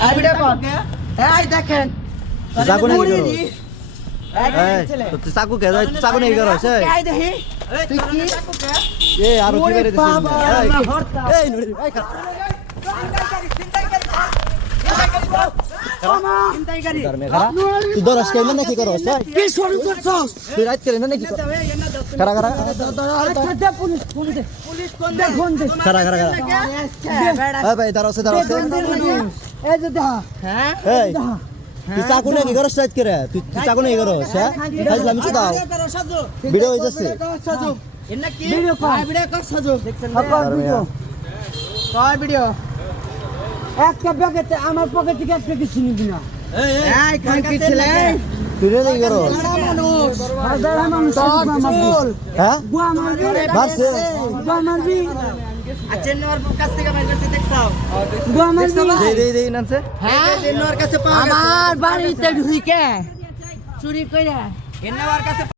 আর video কর এই দেখেন চাকু নেই করো এই ছেলে তুই চাকু কে চাকু নেই করো এই দেখি তুই কি এ আর কি করে দিছিস এই নড়ি এই চিন্তাইকারী তুই দরস কে না কি করস কি শুরু করছস তুই রাত করে না কি করা করা দে পুলিশ ফোন দে পুলিশ কোন দে ফোন দে করা করা এই ভাই দাঁড়াও দাঁড়াও এই যে দেখা হ্যাঁ এই তুই চাকু নেই কি করস রাত করে তুই চাকু নেই করস হ্যাঁ ফাইজলাম কি দাও ভিডিও হইতাছে এনা কি ভিডিও কর ভিডিও কর সাজো দেখছেন ভিডিও কর ভিডিও একটা পকেটে আমার পকেট থেকে একটা কিছু নিবি না এই খান কি ছেলে তুই রে নেই করস মানুষ হাজার মানুষ বল হ্যাঁ গুয়া মারবি মারছে গুয়া মারবি আচ্ছা নোর কাছ থেকে মার করতে দেখছাও গুয়া মারবি দে নানছে হ্যাঁ নোর কাছে পাওয়া গেছে আমার বাড়িতে ঢুকে চুরি কইরা এনার কাছে